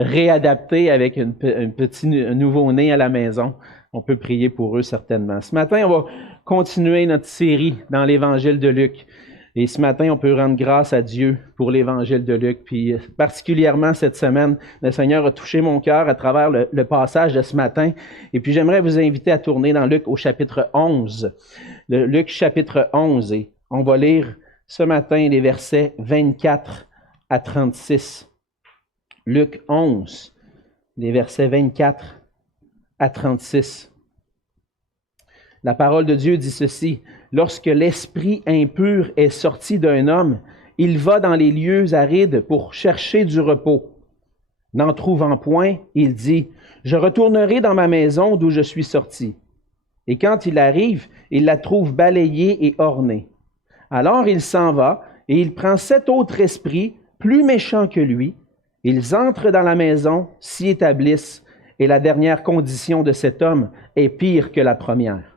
réadaptés avec un petit nouveau-né à la maison. On peut prier pour eux certainement. Ce matin, on va continuer notre série dans l'Évangile de Luc. Et ce matin, on peut rendre grâce à Dieu pour l'Évangile de Luc. Puis particulièrement cette semaine, le Seigneur a touché mon cœur à travers le passage de ce matin. Et puis j'aimerais vous inviter à tourner dans Luc au chapitre 11. Luc chapitre 11. Et on va lire ce matin les versets 24 à 36. Luc 11, les versets 24 à 36. La parole de Dieu dit ceci: « Lorsque l'esprit impur est sorti d'un homme, il va dans les lieux arides pour chercher du repos. N'en trouvant point, il dit, « Je retournerai dans ma maison d'où je suis sorti. » Et quand il arrive, il la trouve balayée et ornée. Alors il s'en va et il prend 7 autres esprits, plus méchants que lui. Ils entrent dans la maison, s'y établissent, et la dernière condition de cet homme est pire que la première.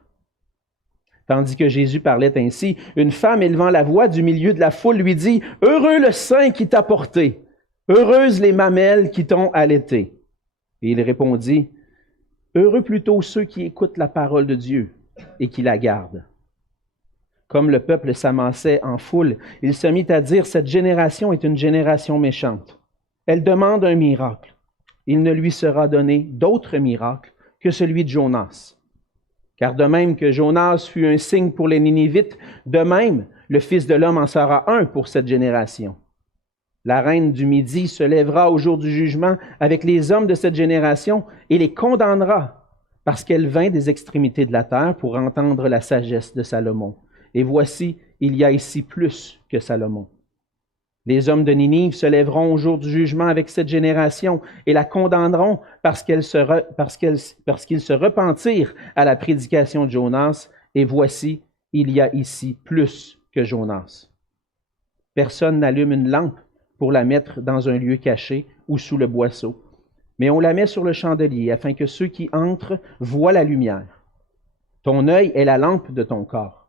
Tandis que Jésus parlait ainsi, une femme élevant la voix du milieu de la foule lui dit, « Heureux le sein qui t'a porté, heureuses les mamelles qui t'ont allaité. » Et il répondit, « Heureux plutôt ceux qui écoutent la parole de Dieu et qui la gardent. » Comme le peuple s'amassait en foule, il se mit à dire, « Cette génération est une génération méchante. Elle demande un miracle. Il ne lui sera donné d'autre miracle que celui de Jonas. Car de même que Jonas fut un signe pour les Ninivites, de même le Fils de l'homme en sera un pour cette génération. La reine du Midi se lèvera au jour du jugement avec les hommes de cette génération et les condamnera, parce qu'elle vint des extrémités de la terre pour entendre la sagesse de Salomon. Et voici, il y a ici plus que Salomon. Les hommes de Ninive se lèveront au jour du jugement avec cette génération et la condamneront parce qu'ils se repentirent à la prédication de Jonas. Et voici, il y a ici plus que Jonas. Personne n'allume une lampe pour la mettre dans un lieu caché ou sous le boisseau, mais on la met sur le chandelier afin que ceux qui entrent voient la lumière. Ton œil est la lampe de ton corps.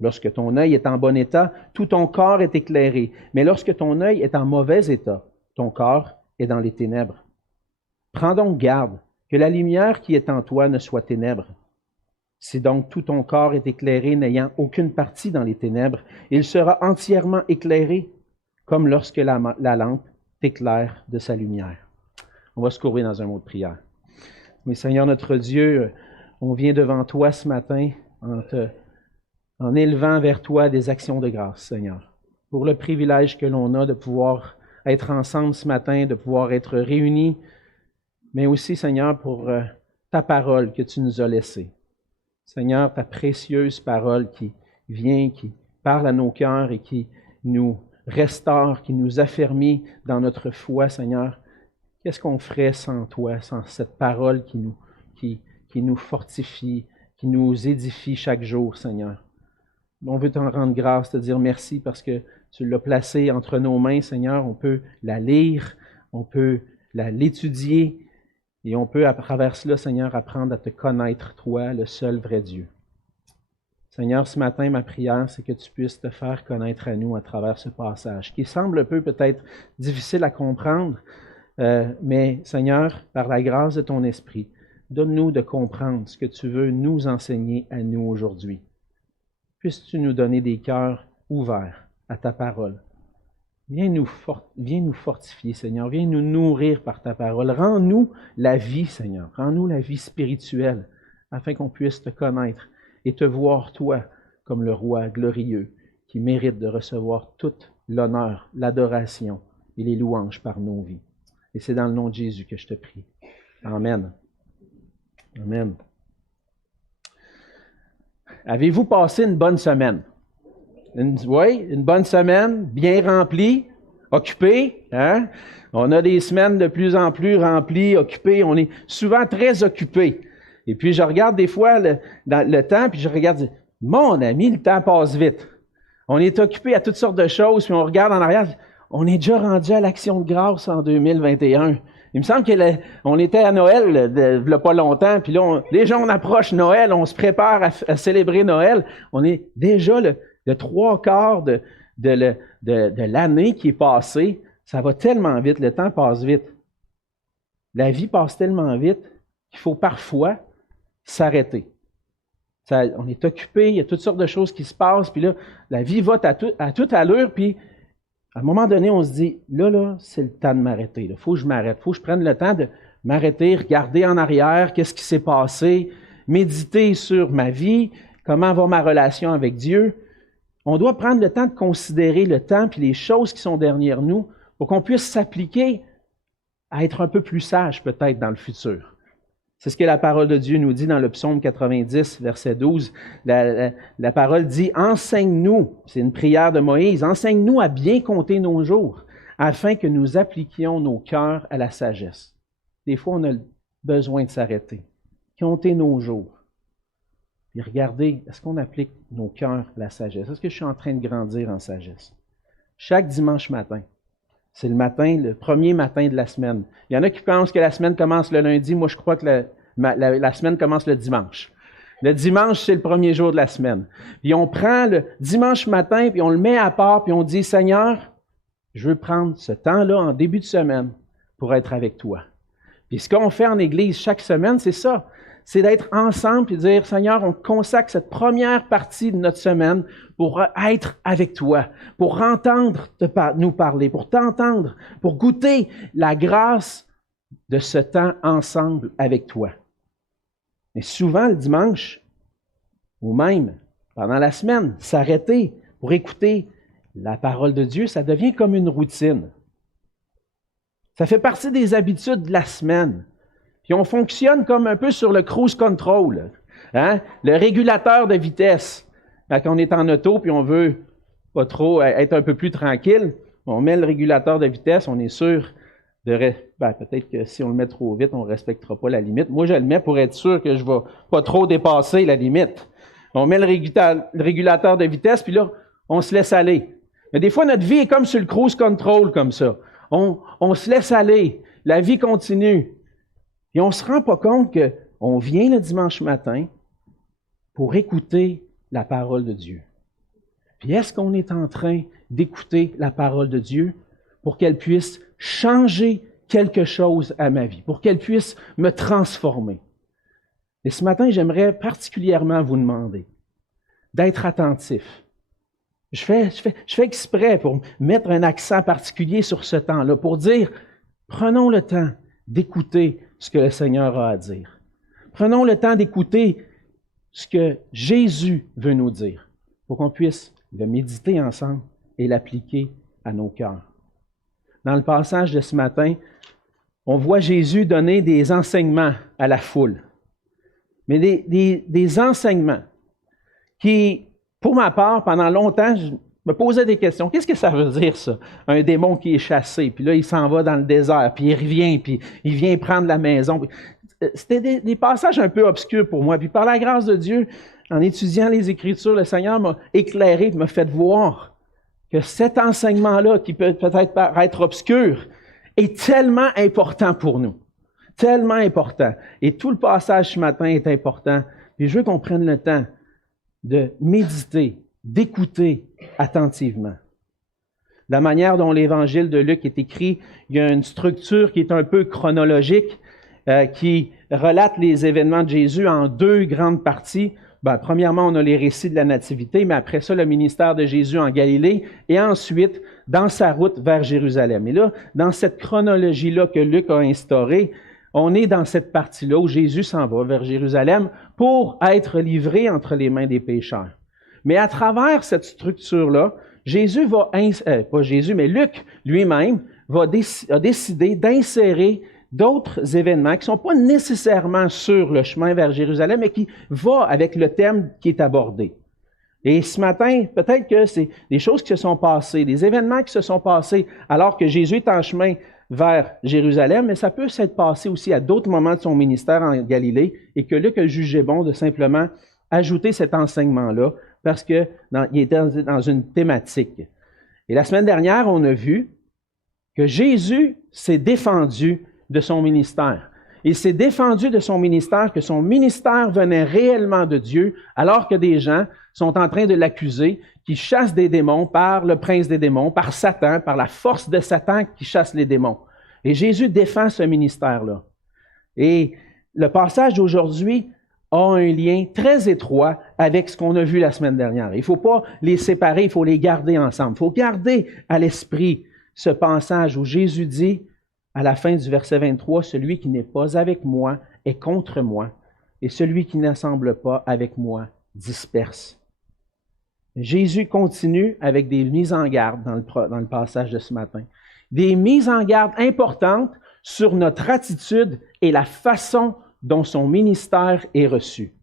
Lorsque ton œil est en bon état, tout ton corps est éclairé. Mais lorsque ton œil est en mauvais état, ton corps est dans les ténèbres. Prends donc garde que la lumière qui est en toi ne soit ténèbres. Si donc tout ton corps est éclairé n'ayant aucune partie dans les ténèbres, il sera entièrement éclairé, comme lorsque la lampe t'éclaire de sa lumière. » On va se courber dans un mot de prière. Mais Seigneur notre Dieu, on vient devant toi ce matin en élevant vers toi des actions de grâce, Seigneur, pour le privilège que l'on a de pouvoir être ensemble ce matin, de pouvoir être réunis, mais aussi, Seigneur, pour ta parole que tu nous as laissée. Seigneur, ta précieuse parole qui vient, qui parle à nos cœurs et qui nous restaure, qui nous affermit dans notre foi, Seigneur. Qu'est-ce qu'on ferait sans toi, sans cette parole qui nous fortifie, qui nous édifie chaque jour, Seigneur? On veut t'en rendre grâce, te dire merci parce que tu l'as placée entre nos mains, Seigneur. On peut la lire, on peut l'étudier et on peut, à travers cela, Seigneur, apprendre à te connaître, toi, le seul vrai Dieu. Seigneur, ce matin, ma prière, c'est que tu puisses te faire connaître à nous à travers ce passage, qui semble un peu peut-être difficile à comprendre, mais Seigneur, par la grâce de ton Esprit, donne-nous de comprendre ce que tu veux nous enseigner à nous aujourd'hui. Puisses-tu nous donner des cœurs ouverts à ta parole. Viens nous fortifier, Seigneur. Viens nous nourrir par ta parole. Rends-nous la vie, Seigneur. Rends-nous la vie spirituelle, afin qu'on puisse te connaître et te voir, toi, comme le roi glorieux qui mérite de recevoir toute l'honneur, l'adoration et les louanges par nos vies. Et c'est dans le nom de Jésus que je te prie. Amen. Amen. Avez-vous passé une bonne semaine? Oui, une bonne semaine, bien remplie, occupée. Hein? On a des semaines de plus en plus remplies, occupées. On est souvent très occupés. Et puis, je regarde des fois le temps, puis je regarde, mon ami, le temps passe vite. On est occupé à toutes sortes de choses, puis on regarde en arrière, on est déjà rendu à l'Action de grâce en 2021. Il me semble qu'on était à Noël il n'y a pas longtemps, puis là, déjà on approche Noël, on se prépare à célébrer Noël. On est déjà le 3/4 de l'année qui est passée. Ça va tellement vite, le temps passe vite. La vie passe tellement vite qu'il faut parfois s'arrêter. On est occupé, il y a toutes sortes de choses qui se passent, puis là, la vie va à toute allure, puis à un moment donné, on se dit, là, c'est le temps de m'arrêter. Il faut que je m'arrête, il faut que je prenne le temps de m'arrêter, regarder en arrière, qu'est-ce qui s'est passé, méditer sur ma vie, comment va ma relation avec Dieu. On doit prendre le temps de considérer le temps puis les choses qui sont derrière nous pour qu'on puisse s'appliquer à être un peu plus sage peut-être dans le futur. C'est ce que la parole de Dieu nous dit dans le psaume 90, verset 12. La parole dit « Enseigne-nous », c'est une prière de Moïse, « Enseigne-nous à bien compter nos jours, afin que nous appliquions nos cœurs à la sagesse. » Des fois, on a besoin de s'arrêter. Compter nos jours. Et regarder, est-ce qu'on applique nos cœurs à la sagesse? Est-ce que je suis en train de grandir en sagesse? Chaque dimanche matin, c'est le premier matin de la semaine. Il y en a qui pensent que la semaine commence le lundi. Moi, je crois que la semaine commence le dimanche. Le dimanche, c'est le premier jour de la semaine. Puis on prend le dimanche matin, puis on le met à part, puis on dit, « Seigneur, je veux prendre ce temps-là en début de semaine pour être avec toi. » Puis ce qu'on fait en Église chaque semaine, c'est ça. C'est d'être ensemble et de dire, Seigneur, on consacre cette première partie de notre semaine pour être avec toi, pour entendre nous parler, pour t'entendre, pour goûter la grâce de ce temps ensemble avec toi. Mais souvent, le dimanche, ou même pendant la semaine, s'arrêter pour écouter la parole de Dieu, ça devient comme une routine. Ça fait partie des habitudes de la semaine. Puis on fonctionne comme un peu sur le cruise control, hein? Le régulateur de vitesse. Quand on est en auto puis on veut pas trop être un peu plus tranquille, on met le régulateur de vitesse, on est sûr peut-être que si on le met trop vite, on ne respectera pas la limite. Moi, je le mets pour être sûr que je ne vais pas trop dépasser la limite. On met le régulateur de vitesse, puis là, on se laisse aller. Mais des fois, notre vie est comme sur le cruise control, comme ça. On se laisse aller. La vie continue. Et on ne se rend pas compte qu'on vient le dimanche matin pour écouter la parole de Dieu. Puis est-ce qu'on est en train d'écouter la parole de Dieu pour qu'elle puisse changer quelque chose à ma vie, pour qu'elle puisse me transformer? Et ce matin, j'aimerais particulièrement vous demander d'être attentif. Je fais exprès pour mettre un accent particulier sur ce temps-là, pour dire, prenons le temps d'écouter ce que le Seigneur a à dire. Prenons le temps d'écouter ce que Jésus veut nous dire, pour qu'on puisse le méditer ensemble et l'appliquer à nos cœurs. Dans le passage de ce matin, on voit Jésus donner des enseignements à la foule. Mais des enseignements qui, pour ma part, pendant longtemps, je me posais des questions. Qu'est-ce que ça veut dire, ça? Un démon qui est chassé, puis là, il s'en va dans le désert, puis il revient, puis il vient prendre la maison. C'était des passages un peu obscurs pour moi. Puis par la grâce de Dieu, en étudiant les Écritures, le Seigneur m'a éclairé, m'a fait voir que cet enseignement-là, qui peut peut-être paraître obscur, est tellement important pour nous. Tellement important. Et tout le passage ce matin est important. Puis je veux qu'on prenne le temps de méditer, d'écouter attentivement. La manière dont l'Évangile de Luc est écrit, il y a une structure qui est un peu chronologique, qui relate les événements de Jésus en deux grandes parties. Premièrement, on a les récits de la Nativité, mais après ça, le ministère de Jésus en Galilée, et ensuite, dans sa route vers Jérusalem. Et là, dans cette chronologie-là que Luc a instaurée, on est dans cette partie-là où Jésus s'en va vers Jérusalem pour être livré entre les mains des pécheurs. Mais à travers cette structure-là, Luc lui-même a décidé d'insérer d'autres événements qui ne sont pas nécessairement sur le chemin vers Jérusalem, mais qui vont avec le thème qui est abordé. Et ce matin, peut-être que c'est des choses qui se sont passées, des événements qui se sont passés alors que Jésus est en chemin vers Jérusalem, mais ça peut s'être passé aussi à d'autres moments de son ministère en Galilée et que Luc a jugé bon de simplement ajouter cet enseignement-là parce qu'il était dans une thématique. Et la semaine dernière, on a vu que Jésus s'est défendu de son ministère. Il s'est défendu de son ministère, que son ministère venait réellement de Dieu, alors que des gens sont en train de l'accuser, qui chasse des démons par le prince des démons, par Satan, par la force de Satan qui chasse les démons. Et Jésus défend ce ministère-là. Et le passage d'aujourd'hui a un lien très étroit avec ce qu'on a vu la semaine dernière. Il ne faut pas les séparer, il faut les garder ensemble. Il faut garder à l'esprit ce passage où Jésus dit, à la fin du verset 23, « Celui qui n'est pas avec moi est contre moi, et celui qui n'assemble pas avec moi disperse. » Jésus continue avec des mises en garde dans le passage de ce matin. Des mises en garde importantes sur notre attitude et la façon dont son ministère est reçu.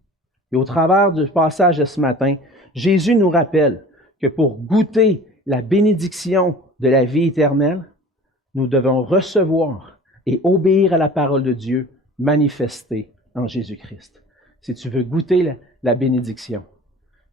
Et au travers du passage de ce matin, Jésus nous rappelle que pour goûter la bénédiction de la vie éternelle, nous devons recevoir et obéir à la parole de Dieu manifestée en Jésus-Christ. Si tu veux goûter la bénédiction,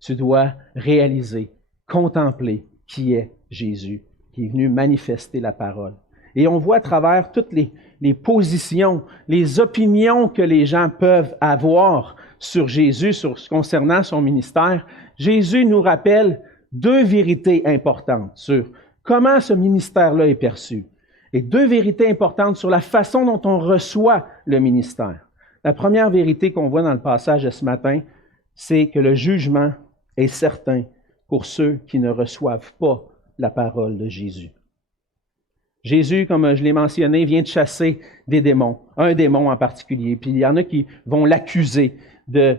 tu dois réaliser, contempler qui est Jésus, qui est venu manifester la parole. Et on voit à travers toutes les positions, les opinions que les gens peuvent avoir sur Jésus, concernant son ministère, Jésus nous rappelle deux vérités importantes sur comment ce ministère-là est perçu et deux vérités importantes sur la façon dont on reçoit le ministère. La première vérité qu'on voit dans le passage de ce matin, c'est que le jugement est certain pour ceux qui ne reçoivent pas la parole de Jésus. Jésus, comme je l'ai mentionné, vient de chasser des démons, un démon en particulier. Puis il y en a qui vont l'accuser de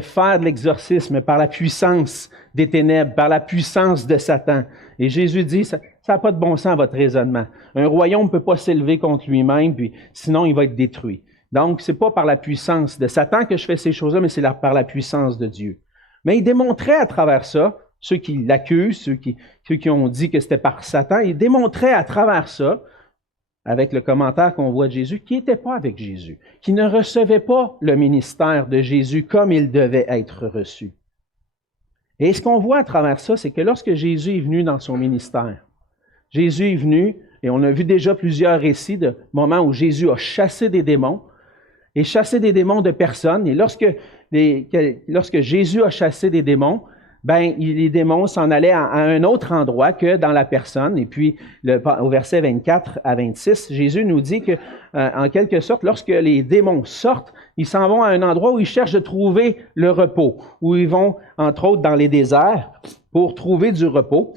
faire de l'exorcisme par la puissance des ténèbres, par la puissance de Satan. Et Jésus dit, ça n'a pas de bon sens votre raisonnement. Un royaume ne peut pas s'élever contre lui-même, puis sinon il va être détruit. Donc, ce n'est pas par la puissance de Satan que je fais ces choses-là, mais c'est par la puissance de Dieu. Mais il démontrait à travers ça, ceux qui l'accusent, ceux qui ont dit que c'était par Satan, il démontrait à travers ça, avec le commentaire qu'on voit de Jésus, qui n'était pas avec Jésus, qui ne recevait pas le ministère de Jésus comme il devait être reçu. Et ce qu'on voit à travers ça, c'est que lorsque Jésus est venu dans son ministère, Jésus est venu, et on a vu déjà plusieurs récits de moments où Jésus a chassé des démons, et chassé des démons de personnes. Et lorsque Jésus a chassé des démons, les démons s'en allaient à un autre endroit que dans la personne. Et puis, au verset 24 à 26, Jésus nous dit que, en quelque sorte, lorsque les démons sortent, ils s'en vont à un endroit où ils cherchent de trouver le repos, où ils vont, entre autres, dans les déserts pour trouver du repos.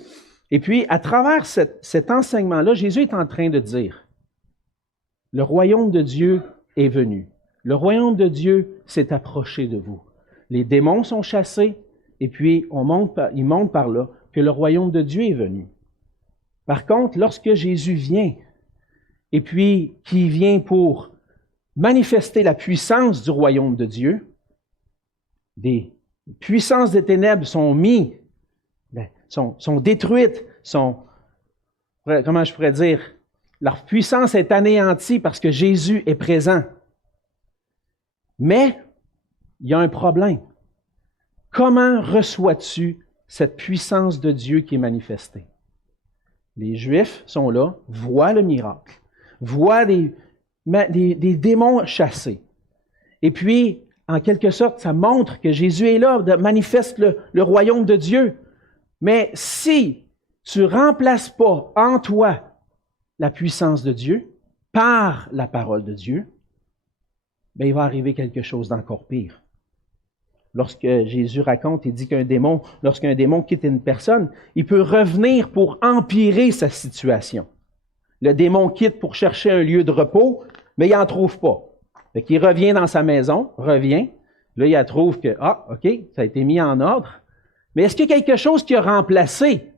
Et puis, à travers cet enseignement-là, Jésus est en train de dire, le royaume de Dieu est venu. Le royaume de Dieu s'est approché de vous. Les démons sont chassés, et puis il montre par là que le royaume de Dieu est venu. Par contre, lorsque Jésus vient, et puis qu'il vient pour manifester la puissance du royaume de Dieu, des puissances des ténèbres sont détruites, comment je pourrais dire, leur puissance est anéantie parce que Jésus est présent. Mais il y a un problème. Comment reçois-tu cette puissance de Dieu qui est manifestée? Les Juifs sont là, voient le miracle, voient des démons chassés. Et puis, en quelque sorte, ça montre que Jésus est là, manifeste le royaume de Dieu. Mais si tu ne remplaces pas en toi la puissance de Dieu par la parole de Dieu, il va arriver quelque chose d'encore pire. Lorsque Jésus raconte, il dit lorsqu'un démon quitte une personne, il peut revenir pour empirer sa situation. Le démon quitte pour chercher un lieu de repos, mais il n'en trouve pas. Fait qu'il revient dans sa maison, là il trouve que, OK, ça a été mis en ordre. Mais est-ce qu'il y a quelque chose qui a remplacé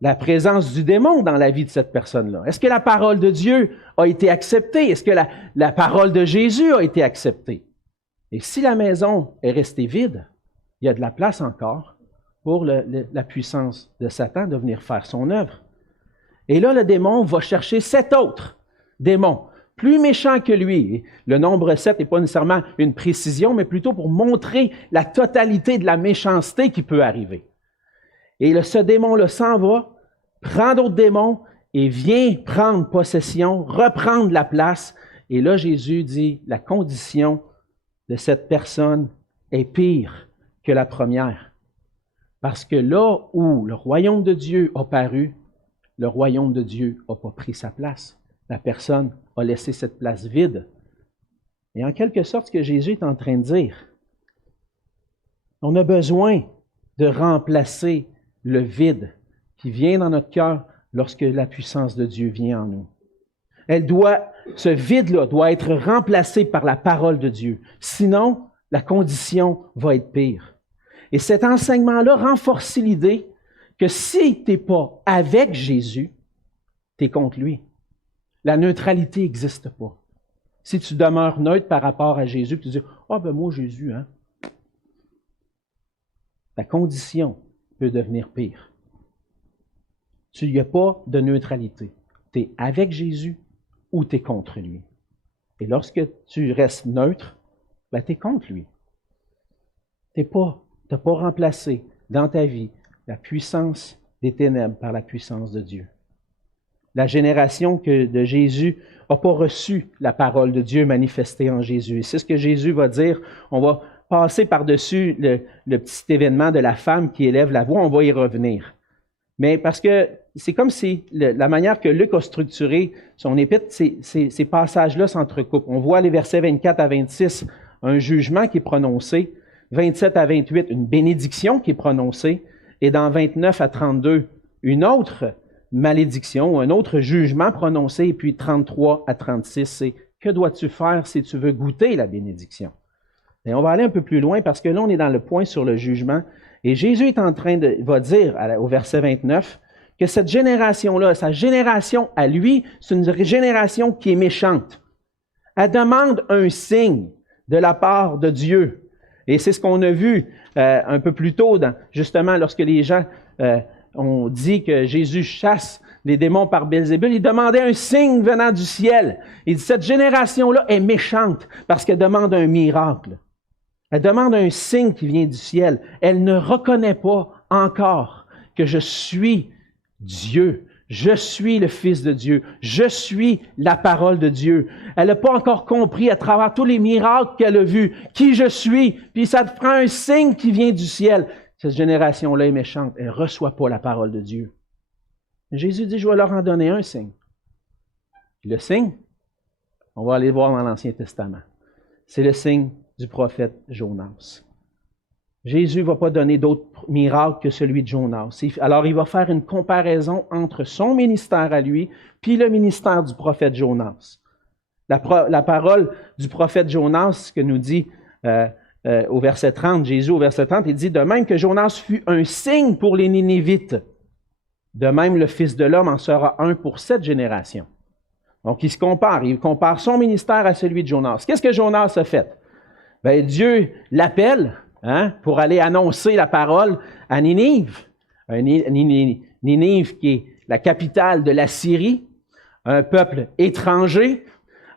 la présence du démon dans la vie de cette personne-là? Est-ce que la parole de Dieu a été acceptée? Est-ce que la parole de Jésus a été acceptée? Et si la maison est restée vide, il y a de la place encore pour la puissance de Satan de venir faire son œuvre. Et là, le démon va chercher 7 autres démons, plus méchants que lui. Le nombre 7 n'est pas nécessairement une précision, mais plutôt pour montrer la totalité de la méchanceté qui peut arriver. Et ce démon-là s'en va, prend d'autres démons et vient prendre possession, reprendre la place. Et là, Jésus dit, la condition de cette personne est pire que la première. Parce que là où le royaume de Dieu a paru, le royaume de Dieu n'a pas pris sa place. la personne a laissé cette place vide. Et en quelque sorte, ce que Jésus est en train de dire, on a besoin de remplacer le vide qui vient dans notre cœur lorsque la puissance de Dieu vient en nous. Ce vide-là doit être remplacé par la parole de Dieu. Sinon, la condition va être pire. Et cet enseignement-là renforce l'idée que si tu n'es pas avec Jésus, tu es contre lui. La neutralité n'existe pas. Si tu demeures neutre par rapport à Jésus, tu dis « Ah, ben moi, Jésus, hein? » La condition peut devenir pire. Il n'y a pas de neutralité. Tu es avec Jésus ou tu es contre lui. Et lorsque tu restes neutre, ben, tu es contre lui. Tu n'as pas remplacé dans ta vie la puissance des ténèbres par la puissance de Dieu. La génération de Jésus n'a pas reçu la parole de Dieu manifestée en Jésus. Et c'est ce que Jésus va dire. On va passer par-dessus le petit événement de la femme qui élève la voix, on va y revenir. Mais parce que c'est comme si la manière que Luc a structuré son épître, ces passages-là s'entrecoupent. On voit les versets 24 à 26, un jugement qui est prononcé, 27 à 28, une bénédiction qui est prononcée, et dans 29 à 32, une autre malédiction, un autre jugement prononcé, et puis 33 à 36, c'est « Que dois-tu faire si tu veux goûter la bénédiction? » Et on va aller un peu plus loin parce que là, on est dans le point sur le jugement. Et Jésus est en train va dire au verset 29 que cette génération-là, sa génération à lui, c'est une génération qui est méchante. Elle demande un signe de la part de Dieu. Et c'est ce qu'on a vu un peu plus tôt, justement, lorsque les gens ont dit que Jésus chasse les démons par Belzébul. Ils demandaient un signe venant du ciel. Il dit, cette génération-là est méchante parce qu'elle demande un miracle. Elle demande un signe qui vient du ciel. Elle ne reconnaît pas encore que je suis Dieu. Je suis le Fils de Dieu. Je suis la parole de Dieu. Elle n'a pas encore compris à travers tous les miracles qu'elle a vus qui je suis. Puis ça te prend un signe qui vient du ciel. Cette génération-là est méchante. Elle ne reçoit pas la parole de Dieu. Jésus dit, je vais leur en donner un signe. Le signe, on va aller voir dans l'Ancien Testament. C'est le signe du prophète Jonas. Jésus ne va pas donner d'autres miracles que celui de Jonas. Alors, il va faire une comparaison entre son ministère à lui puis le ministère du prophète Jonas. La parole du prophète Jonas, que nous dit au verset 30, Jésus au verset 30, il dit « De même que Jonas fut un signe pour les Ninivites, de même le Fils de l'homme en sera un pour cette génération. » Donc, il compare son ministère à celui de Jonas. Qu'est-ce que Jonas a fait? Ben, Dieu l'appelle pour aller annoncer la parole à Ninive. Ninive qui est la capitale de la Syrie, un peuple étranger,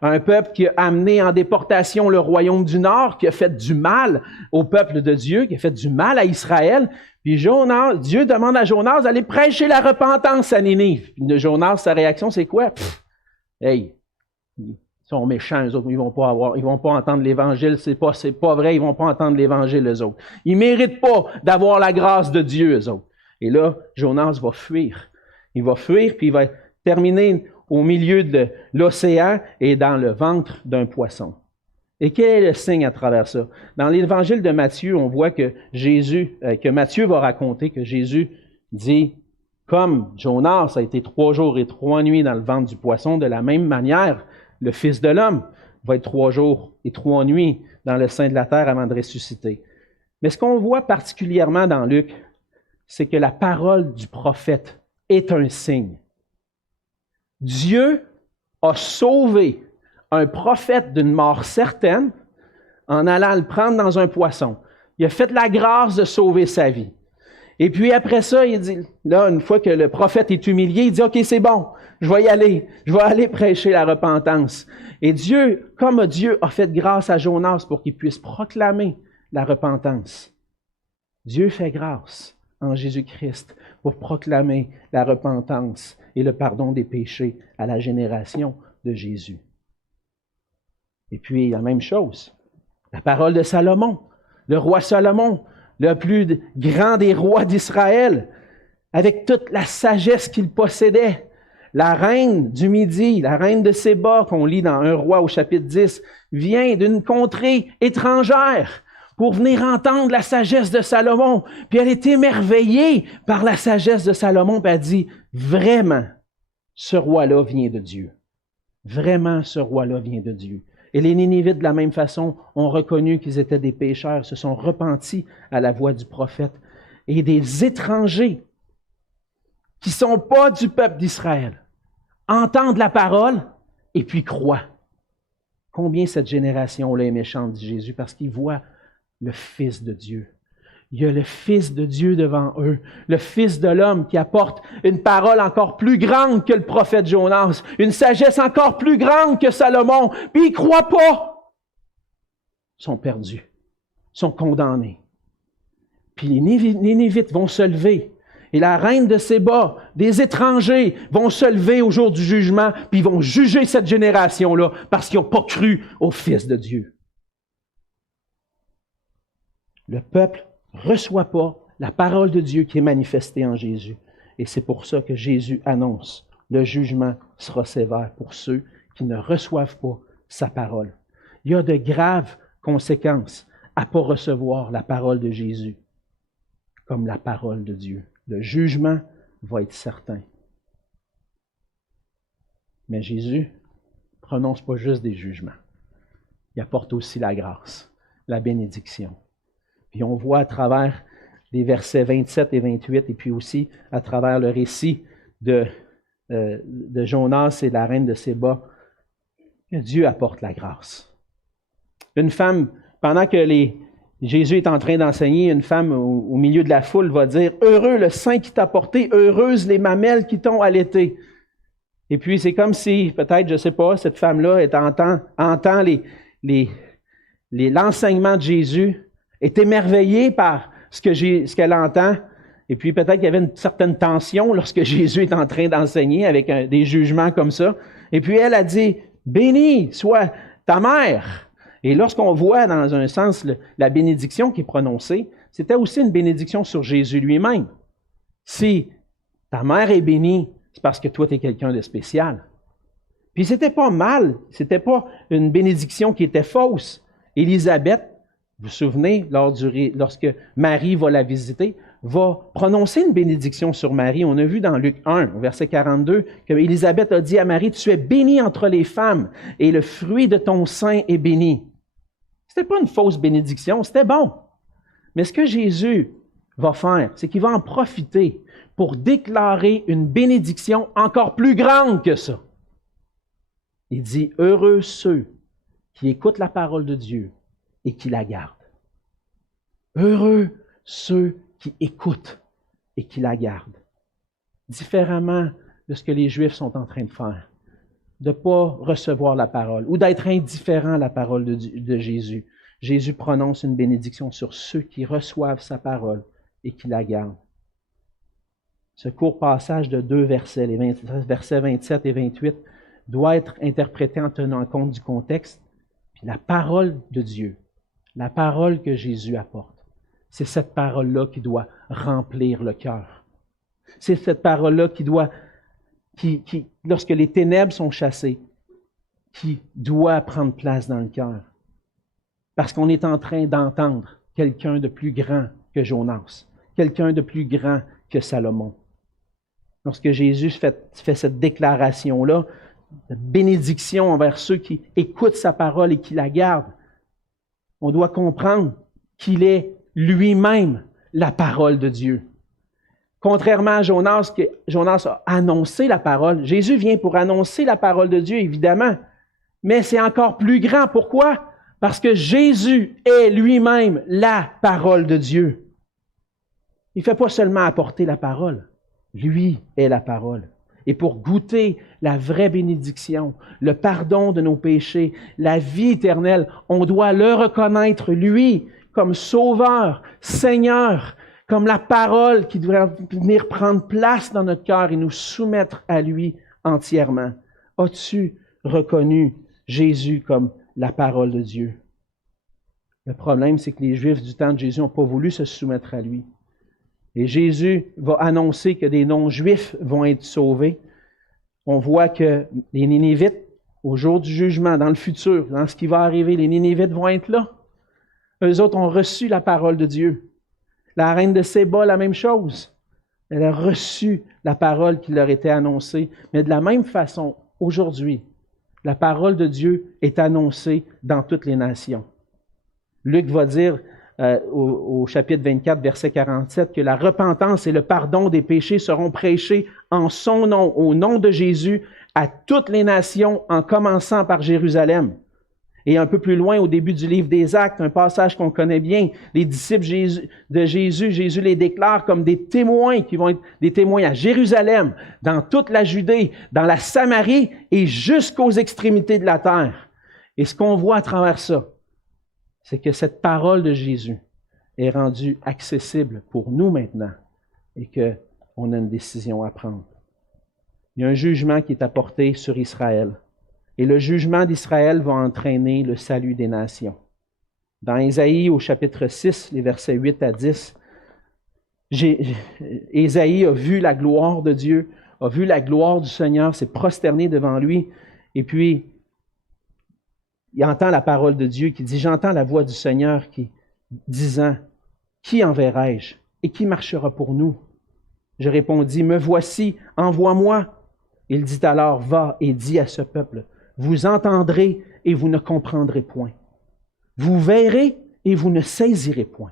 un peuple qui a amené en déportation le royaume du Nord, qui a fait du mal au peuple de Dieu, qui a fait du mal à Israël. Puis Dieu demande à Jonas d'aller prêcher la repentance à Ninive. Puis Jonas, sa réaction, c'est quoi? Hey, ils sont méchants, eux autres, ils vont pas entendre l'Évangile, c'est pas vrai, ils vont pas entendre l'Évangile, eux autres. Ils méritent pas d'avoir la grâce de Dieu, eux autres. Et là, Jonas va fuir. Il va fuir, puis il va terminer au milieu de l'océan et dans le ventre d'un poisson. Et quel est le signe à travers ça? Dans l'Évangile de Matthieu, on voit que Matthieu va raconter que Jésus dit, comme Jonas a été 3 jours et 3 nuits dans le ventre du poisson, de la même manière, le Fils de l'homme va être 3 jours et 3 nuits dans le sein de la terre avant de ressusciter. Mais ce qu'on voit particulièrement dans Luc, c'est que la parole du prophète est un signe. Dieu a sauvé un prophète d'une mort certaine en allant le prendre dans un poisson. Il a fait la grâce de sauver sa vie. Et puis après ça, il dit, là, une fois que le prophète est humilié, il dit, OK, c'est bon, je vais y aller. Je vais aller prêcher la repentance. Et Dieu, comme Dieu a fait grâce à Jonas pour qu'il puisse proclamer la repentance, Dieu fait grâce en Jésus-Christ pour proclamer la repentance et le pardon des péchés à la génération de Jésus. Et puis, la même chose, la parole de Salomon, le roi Salomon, le plus grand des rois d'Israël, avec toute la sagesse qu'il possédait, La reine du Midi, la reine de Séba, qu'on lit dans 1 Roi au chapitre 10, vient d'une contrée étrangère pour venir entendre la sagesse de Salomon. Puis elle est émerveillée par la sagesse de Salomon, puis elle dit, vraiment, ce roi-là vient de Dieu. Vraiment, ce roi-là vient de Dieu. Et les Ninivites, de la même façon, ont reconnu qu'ils étaient des pécheurs, se sont repentis à la voix du prophète. Et des étrangers qui ne sont pas du peuple d'Israël entendent la parole et puis croient. Combien cette génération-là est méchante, dit Jésus, parce qu'ils voient le Fils de Dieu. Il y a le Fils de Dieu devant eux, le Fils de l'homme qui apporte une parole encore plus grande que le prophète Jonas, une sagesse encore plus grande que Salomon, puis ils ne croient pas. Ils sont perdus, sont condamnés. Puis les Nénévites vont se lever, et la reine de Séba, des étrangers, vont se lever au jour du jugement, puis ils vont juger cette génération-là parce qu'ils n'ont pas cru au Fils de Dieu. Le peuple ne reçoit pas la parole de Dieu qui est manifestée en Jésus. Et c'est pour ça que Jésus annonce, le jugement sera sévère pour ceux qui ne reçoivent pas sa parole. Il y a de graves conséquences à ne pas recevoir la parole de Jésus comme la parole de Dieu. Le jugement va être certain. Mais Jésus ne prononce pas juste des jugements. Il apporte aussi la grâce, la bénédiction. Puis on voit à travers les versets 27 et 28, et puis aussi à travers le récit de Jonas et la reine de Séba, que Dieu apporte la grâce. Une femme, pendant que Jésus est en train d'enseigner, une femme au milieu de la foule va dire « Heureux le sein qui t'a porté, heureuses les mamelles qui t'ont allaité. » Et puis c'est comme si, peut-être, je ne sais pas, cette femme-là entend l'enseignement de Jésus, est émerveillée par ce qu'elle entend. Et puis peut-être qu'il y avait une certaine tension lorsque Jésus est en train d'enseigner avec des jugements comme ça. Et puis elle a dit, béni soit ta mère. Et lorsqu'on voit dans un sens la bénédiction qui est prononcée, c'était aussi une bénédiction sur Jésus lui-même. Si ta mère est bénie, c'est parce que toi tu es quelqu'un de spécial. Puis c'était pas mal, c'était pas une bénédiction qui était fausse. Élisabeth, vous vous souvenez, lorsque Marie va la visiter, va prononcer une bénédiction sur Marie. On a vu dans Luc 1, au verset 42, que Élisabeth a dit à Marie, « Tu es bénie entre les femmes, et le fruit de ton sein est béni. » Ce n'était pas une fausse bénédiction, c'était bon. Mais ce que Jésus va faire, c'est qu'il va en profiter pour déclarer une bénédiction encore plus grande que ça. Il dit, « Heureux ceux qui écoutent la parole de Dieu, et qui la gardent. Heureux ceux qui écoutent et qui la gardent. » Différemment de ce que les Juifs sont en train de faire, de ne pas recevoir la parole ou d'être indifférent à la parole de Jésus. Jésus prononce une bénédiction sur ceux qui reçoivent sa parole et qui la gardent. Ce court passage de 2 versets, les versets 27 et 28, doit être interprété en tenant compte du contexte. Puis la parole de Dieu, la parole que Jésus apporte, c'est cette parole-là qui doit remplir le cœur. C'est cette parole-là qui, lorsque les ténèbres sont chassées, qui doit prendre place dans le cœur. Parce qu'on est en train d'entendre quelqu'un de plus grand que Jonas, quelqu'un de plus grand que Salomon. Lorsque Jésus fait cette déclaration-là, de bénédiction envers ceux qui écoutent sa parole et qui la gardent, on doit comprendre qu'il est lui-même la parole de Dieu. Contrairement à Jonas, que Jonas a annoncé la parole, Jésus vient pour annoncer la parole de Dieu, évidemment, mais c'est encore plus grand. Pourquoi? Parce que Jésus est lui-même la parole de Dieu. Il ne fait pas seulement apporter la parole, lui est la parole. Et pour goûter la vraie bénédiction, le pardon de nos péchés, la vie éternelle, on doit le reconnaître, lui, comme Sauveur, Seigneur, comme la parole qui doit venir prendre place dans notre cœur et nous soumettre à lui entièrement. As-tu reconnu Jésus comme la parole de Dieu? Le problème, c'est que les Juifs du temps de Jésus n'ont pas voulu se soumettre à lui. Et Jésus va annoncer que des non-Juifs vont être sauvés. On voit que les Nénévites, au jour du jugement, dans le futur, dans ce qui va arriver, les Nénévites vont être là. Eux autres ont reçu la parole de Dieu. La reine de Séba, la même chose. Elle a reçu la parole qui leur était annoncée. Mais de la même façon, aujourd'hui, la parole de Dieu est annoncée dans toutes les nations. Luc va dire au chapitre 24, verset 47, que la repentance et le pardon des péchés seront prêchés en son nom, au nom de Jésus, à toutes les nations, en commençant par Jérusalem. Et un peu plus loin, au début du livre des Actes, un passage qu'on connaît bien, les disciples de Jésus, Jésus les déclare comme des témoins qui vont être des témoins à Jérusalem, dans toute la Judée, dans la Samarie et jusqu'aux extrémités de la terre. Et ce qu'on voit à travers ça, c'est que cette parole de Jésus est rendue accessible pour nous maintenant et qu'on a une décision à prendre. Il y a un jugement qui est apporté sur Israël. Et le jugement d'Israël va entraîner le salut des nations. Dans Ésaïe, au chapitre 6, les versets 8 à 10, Ésaïe a vu la gloire de Dieu, a vu la gloire du Seigneur, s'est prosterné devant lui, et puis il entend la parole de Dieu qui dit « J'entends la voix du Seigneur qui disant « Qui enverrai-je et qui marchera pour nous ?» Je répondis « Me voici, envoie-moi. » Il dit alors « Va et dis à ce peuple, vous entendrez et vous ne comprendrez point. Vous verrez et vous ne saisirez point.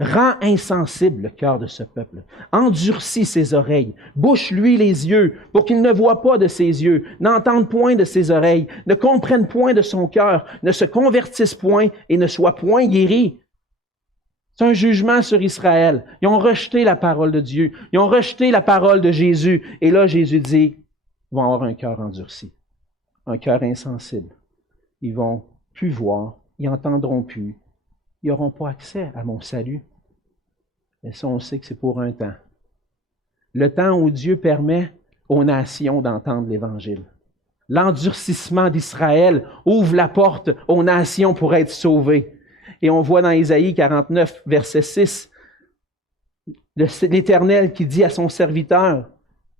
Rends insensible le cœur de ce peuple. Endurcis ses oreilles. Bouche-lui les yeux pour qu'il ne voie pas de ses yeux, n'entende point de ses oreilles, ne comprenne point de son cœur, ne se convertisse point et ne soit point guéri. » C'est un jugement sur Israël. Ils ont rejeté la parole de Dieu. Ils ont rejeté la parole de Jésus. Et là, Jésus dit, ils vont avoir un cœur endurci, un cœur insensible. Ils vont plus voir, ils n'entendront plus. Ils n'auront pas accès à mon salut. Et ça, on sait que c'est pour un temps. Le temps où Dieu permet aux nations d'entendre l'Évangile. L'endurcissement d'Israël ouvre la porte aux nations pour être sauvées. Et on voit dans Ésaïe 49, verset 6, l'Éternel qui dit à son serviteur,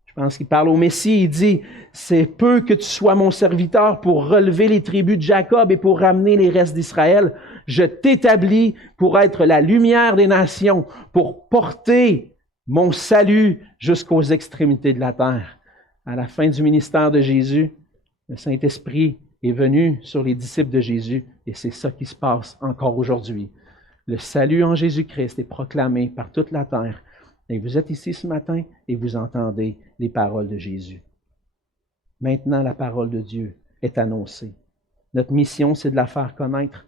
je pense qu'il parle au Messie, il dit, « C'est peu que tu sois mon serviteur pour relever les tribus de Jacob et pour ramener les restes d'Israël. Je t'établis pour être la lumière des nations, pour porter mon salut jusqu'aux extrémités de la terre. » À la fin du ministère de Jésus, le Saint-Esprit est venu sur les disciples de Jésus et c'est ça qui se passe encore aujourd'hui. Le salut en Jésus-Christ est proclamé par toute la terre. Et vous êtes ici ce matin et vous entendez les paroles de Jésus. Maintenant, la parole de Dieu est annoncée. Notre mission, c'est de la faire connaître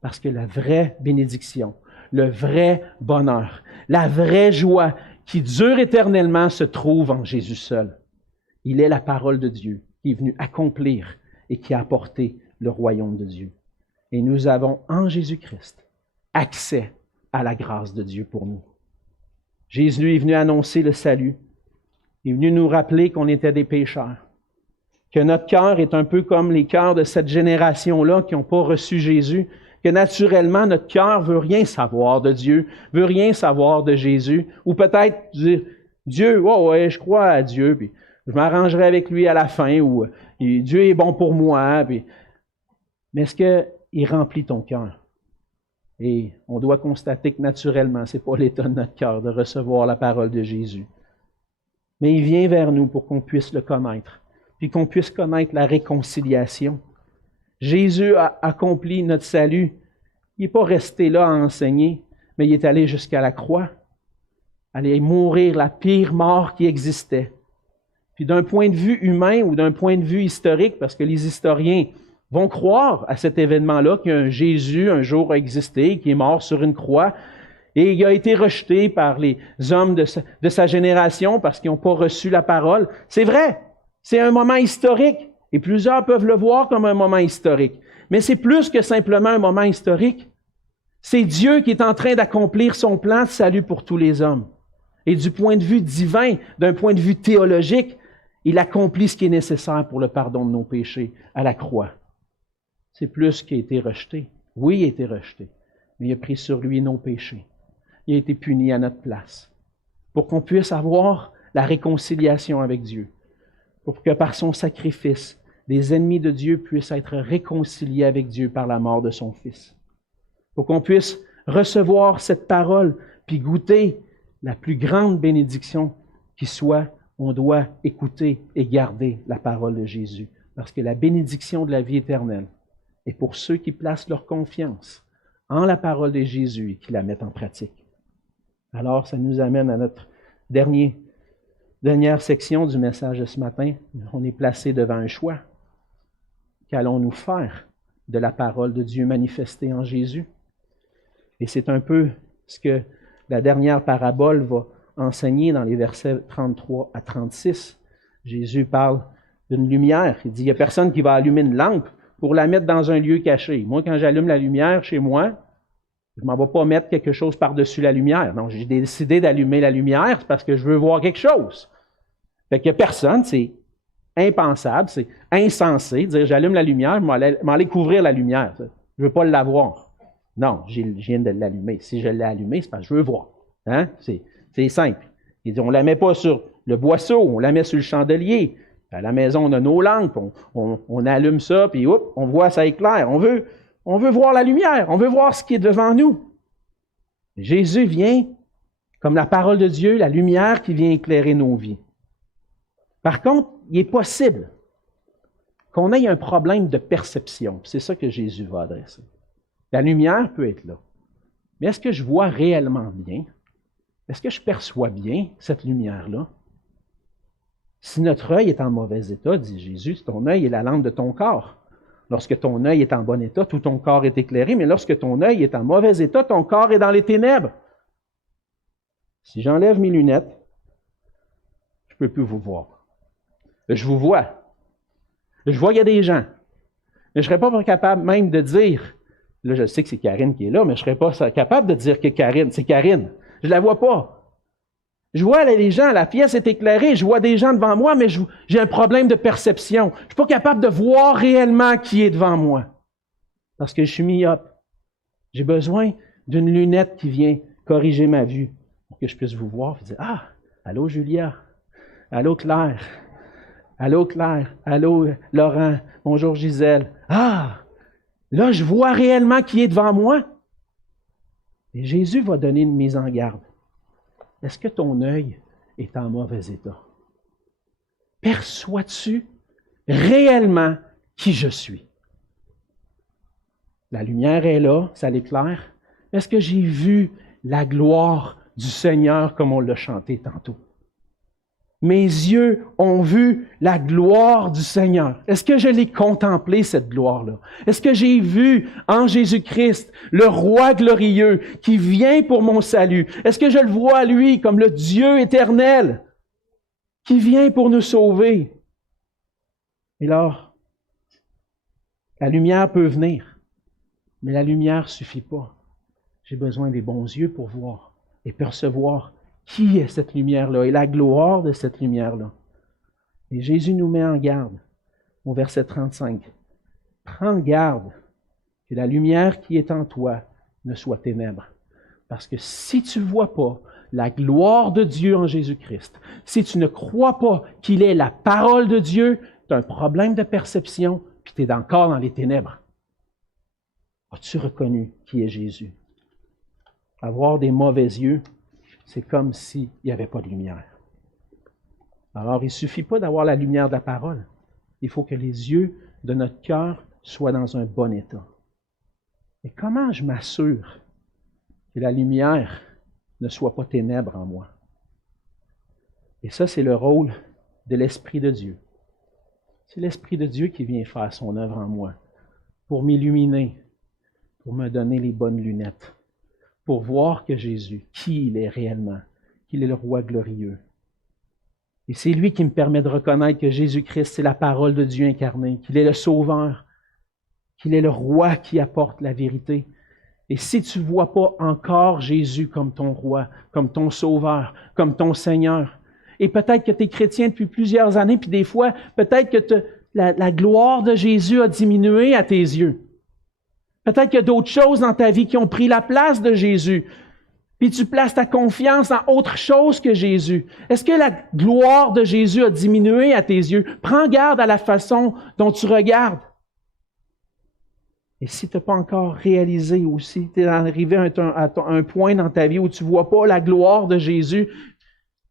parce que la vraie bénédiction, le vrai bonheur, la vraie joie qui dure éternellement se trouve en Jésus seul. Il est la parole de Dieu qui est venue accomplir et qui a apporté le royaume de Dieu. Et nous avons en Jésus-Christ accès à la grâce de Dieu pour nous. Jésus est venu annoncer le salut. Il est venu nous rappeler qu'on était des pécheurs, que notre cœur est un peu comme les cœurs de cette génération-là qui n'ont pas reçu Jésus, que naturellement notre cœur veut rien savoir de Dieu, veut rien savoir de Jésus, ou peut-être dire Dieu, oh ouais, je crois à Dieu, puis je m'arrangerai avec lui à la fin, ou Dieu est bon pour moi. Puis... Mais est-ce qu'il remplit ton cœur? Et on doit constater que naturellement, ce n'est pas l'état de notre cœur de recevoir la parole de Jésus. Mais il vient vers nous pour qu'on puisse le connaître, puis qu'on puisse connaître la réconciliation. Jésus a accompli notre salut. Il n'est pas resté là à enseigner, mais il est allé jusqu'à la croix, aller mourir la pire mort qui existait. Puis d'un point de vue humain ou d'un point de vue historique, parce que les historiens vont croire à cet événement-là, qu'un Jésus un jour a existé, qui est mort sur une croix, et il a été rejeté par les hommes de sa génération parce qu'ils n'ont pas reçu la parole. C'est vrai, c'est un moment historique, et plusieurs peuvent le voir comme un moment historique. Mais c'est plus que simplement un moment historique. C'est Dieu qui est en train d'accomplir son plan de salut pour tous les hommes. Et du point de vue divin, d'un point de vue théologique, il accomplit ce qui est nécessaire pour le pardon de nos péchés à la croix. C'est plus qu'il a été rejeté. Oui, il a été rejeté, mais il a pris sur lui nos péchés. Il a été puni à notre place pour qu'on puisse avoir la réconciliation avec Dieu. pour que par son sacrifice, les ennemis de Dieu puissent être réconciliés avec Dieu par la mort de son Fils. Pour qu'on puisse recevoir cette parole, puis goûter la plus grande bénédiction qui soit, on doit écouter et garder la parole de Jésus. Parce que la bénédiction de la vie éternelle est pour ceux qui placent leur confiance en la parole de Jésus et qui la mettent en pratique. Alors, ça nous amène à notre dernière section du message de ce matin. On est placé devant un choix. Qu'allons-nous faire de la parole de Dieu manifestée en Jésus? Et c'est un peu ce que la dernière parabole va enseigner dans les versets 33 à 36. Jésus parle d'une lumière. Il dit, il n'y a personne qui va allumer une lampe pour la mettre dans un lieu caché. Moi, quand j'allume la lumière chez moi, je ne m'en vais pas mettre quelque chose par-dessus la lumière. Non, j'ai décidé d'allumer la lumière parce que je veux voir quelque chose. Fait qu'il n'y a personne, c'est impensable, c'est insensé de dire j'allume la lumière, je vais aller couvrir la lumière. Je ne veux pas l'avoir. Non, je viens de l'allumer. Si je l'ai allumé, c'est parce que je veux voir. Hein? C'est simple. Il dit, on ne la met pas sur le boisseau, on la met sur le chandelier. À la maison, on a nos lampes, on allume ça, puis on voit, ça éclaire. On veut voir la lumière, on veut voir ce qui est devant nous. Jésus vient, comme la parole de Dieu, la lumière qui vient éclairer nos vies. Par contre, il est possible qu'on ait un problème de perception. C'est ça que Jésus va adresser. La lumière peut être là. Mais est-ce que je vois réellement bien? Est-ce que je perçois bien cette lumière-là? Si notre œil est en mauvais état, dit Jésus, ton œil est la lampe de ton corps. Lorsque ton œil est en bon état, tout ton corps est éclairé, mais lorsque ton œil est en mauvais état, ton corps est dans les ténèbres. Si j'enlève mes lunettes, je ne peux plus vous voir. Je vous vois. Je vois qu'il y a des gens. Mais je ne serais pas capable même de dire, là je sais que c'est Karine qui est là, mais je ne serais pas capable de dire que c'est Karine. Je ne la vois pas. Je vois les gens, la pièce est éclairée, je vois des gens devant moi, mais j'ai un problème de perception. Je ne suis pas capable de voir réellement qui est devant moi. Parce que je suis myope. J'ai besoin d'une lunette qui vient corriger ma vue pour que je puisse vous voir et dire, ah, allô Julia, allô Claire, allô Claire, allô Laurent, bonjour Gisèle. Ah, là je vois réellement qui est devant moi. Et Jésus va donner une mise en garde. Est-ce que ton œil est en mauvais état? Perçois-tu réellement qui je suis? La lumière est là, ça l'éclaire. Est-ce que j'ai vu la gloire du Seigneur comme on l'a chanté tantôt? Mes yeux ont vu la gloire du Seigneur. Est-ce que je l'ai contemplé, cette gloire-là? Est-ce que j'ai vu en Jésus-Christ le roi glorieux qui vient pour mon salut? Est-ce que je le vois, lui, comme le Dieu éternel qui vient pour nous sauver? Et là, la lumière peut venir, mais la lumière ne suffit pas. J'ai besoin des bons yeux pour voir et percevoir qui est cette lumière-là et la gloire de cette lumière-là. Et Jésus nous met en garde au verset 35. Prends garde que la lumière qui est en toi ne soit ténèbres. Parce que si tu ne vois pas la gloire de Dieu en Jésus-Christ, si tu ne crois pas qu'il est la parole de Dieu, tu as un problème de perception, puis tu es encore dans les ténèbres. As-tu reconnu qui est Jésus? Avoir des mauvais yeux, c'est comme s'il n'y avait pas de lumière. Alors, il ne suffit pas d'avoir la lumière de la parole. Il faut que les yeux de notre cœur soient dans un bon état. Et comment je m'assure que la lumière ne soit pas ténèbres en moi? Et ça, c'est le rôle de l'Esprit de Dieu. C'est l'Esprit de Dieu qui vient faire son œuvre en moi pour m'illuminer, pour me donner les bonnes lunettes, pour voir que Jésus, qui il est réellement, qu'il est le roi glorieux. Et c'est lui qui me permet de reconnaître que Jésus-Christ, c'est la parole de Dieu incarnée, qu'il est le Sauveur, qu'il est le roi qui apporte la vérité. Et si tu ne vois pas encore Jésus comme ton roi, comme ton Sauveur, comme ton Seigneur, et peut-être que tu es chrétien depuis plusieurs années, puis des fois, peut-être que la gloire de Jésus a diminué à tes yeux. Peut-être qu'il y a d'autres choses dans ta vie qui ont pris la place de Jésus. puis tu places ta confiance en autre chose que Jésus? Est-ce que la gloire de Jésus a diminué à tes yeux? Prends garde à la façon dont tu regardes. Et si tu n'as pas encore réalisé ou si tu es arrivé à un point dans ta vie où tu ne vois pas la gloire de Jésus,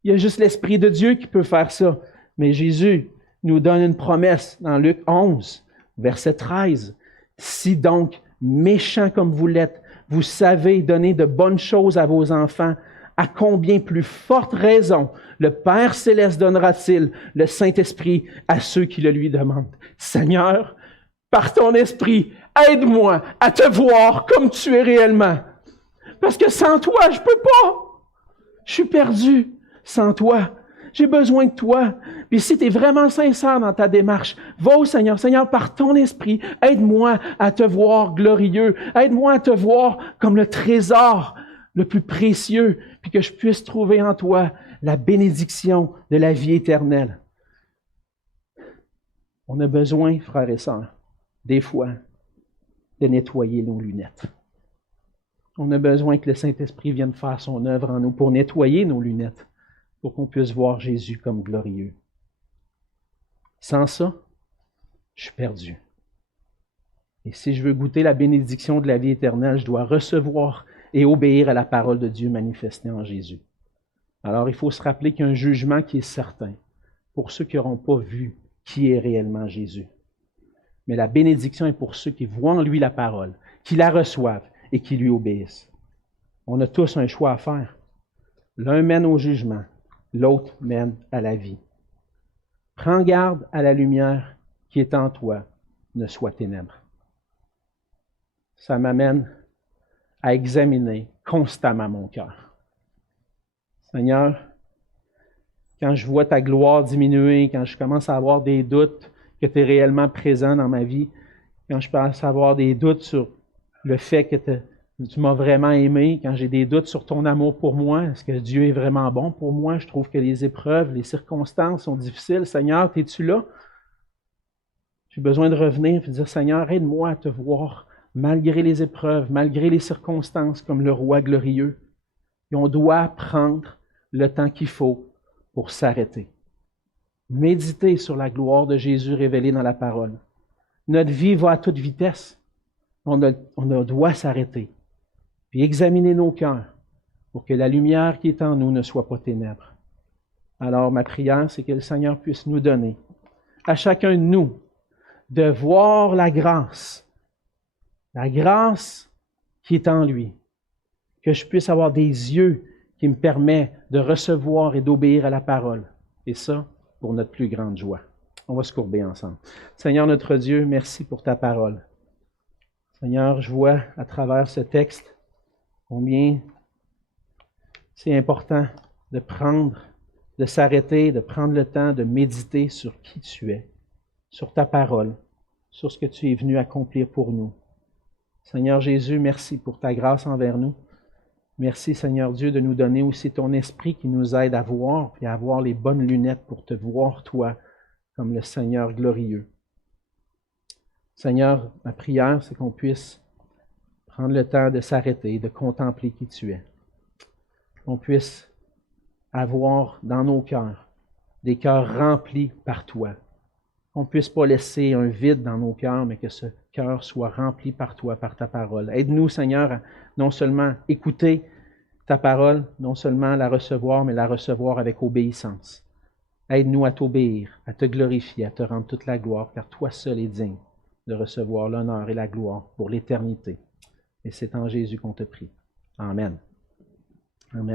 il y a juste l'Esprit de Dieu qui peut faire ça. Mais Jésus nous donne une promesse dans Luc 11, verset 13. Si donc, méchants comme vous l'êtes, vous savez donner de bonnes choses à vos enfants, à combien plus forte raison le Père céleste donnera-t-il le Saint-Esprit à ceux qui le lui demandent? Seigneur, par ton Esprit, aide-moi à te voir comme tu es réellement. Parce que sans toi, je ne peux pas. Je suis perdu sans toi. J'ai besoin de toi. Puis si tu es vraiment sincère dans ta démarche, va au Seigneur. Seigneur, par ton esprit, aide-moi à te voir glorieux. Aide-moi à te voir comme le trésor le plus précieux, puis que je puisse trouver en toi la bénédiction de la vie éternelle. On a besoin, frères et sœurs, des fois, de nettoyer nos lunettes. On a besoin que le Saint-Esprit vienne faire son œuvre en nous pour nettoyer nos lunettes, pour qu'on puisse voir Jésus comme glorieux. Sans ça, je suis perdu. Et si je veux goûter la bénédiction de la vie éternelle, je dois recevoir et obéir à la parole de Dieu manifestée en Jésus. Alors, il faut se rappeler qu'il y a un jugement qui est certain pour ceux qui n'auront pas vu qui est réellement Jésus. Mais la bénédiction est pour ceux qui voient en lui la parole, qui la reçoivent et qui lui obéissent. On a tous un choix à faire. L'un mène au jugement, l'autre mène à la vie. Prends garde à la lumière qui est en toi, ne soit ténèbres. Ça m'amène à examiner constamment mon cœur. Seigneur, quand je vois ta gloire diminuer, quand je commence à avoir des doutes que tu es réellement présent dans ma vie, quand je commence à avoir des doutes sur le fait que tu m'as vraiment aimé, quand j'ai des doutes sur ton amour pour moi, est-ce que Dieu est vraiment bon pour moi? Je trouve que les épreuves, les circonstances sont difficiles. Seigneur, es-tu là? J'ai besoin de revenir et de dire, Seigneur, aide-moi à te voir malgré les épreuves, malgré les circonstances, comme le roi glorieux. Et on doit prendre le temps qu'il faut pour s'arrêter. Méditer sur la gloire de Jésus révélée dans la parole. Notre vie va à toute vitesse. On doit s'arrêter. Puis examiner nos cœurs pour que la lumière qui est en nous ne soit pas ténèbres. Alors, ma prière, c'est que le Seigneur puisse nous donner, à chacun de nous, de voir la grâce qui est en lui, que je puisse avoir des yeux qui me permettent de recevoir et d'obéir à la parole. Et ça, pour notre plus grande joie. On va se courber ensemble. Seigneur notre Dieu, merci pour ta parole. Seigneur, je vois à travers ce texte combien c'est important de s'arrêter, de prendre le temps de méditer sur qui tu es, sur ta parole, sur ce que tu es venu accomplir pour nous. Seigneur Jésus, merci pour ta grâce envers nous. Merci, Seigneur Dieu, de nous donner aussi ton esprit qui nous aide à voir et à avoir les bonnes lunettes pour te voir, toi, comme le Seigneur glorieux. Seigneur, ma prière, c'est qu'on puisse prendre le temps de s'arrêter, de contempler qui tu es. Qu'on puisse avoir dans nos cœurs des cœurs remplis par toi. Qu'on ne puisse pas laisser un vide dans nos cœurs, mais que ce cœur soit rempli par toi, par ta parole. Aide-nous, Seigneur, à non seulement écouter ta parole, non seulement la recevoir, mais la recevoir avec obéissance. Aide-nous à t'obéir, à te glorifier, à te rendre toute la gloire, car toi seul es digne de recevoir l'honneur et la gloire pour l'éternité. Et c'est en Jésus qu'on te prie. Amen.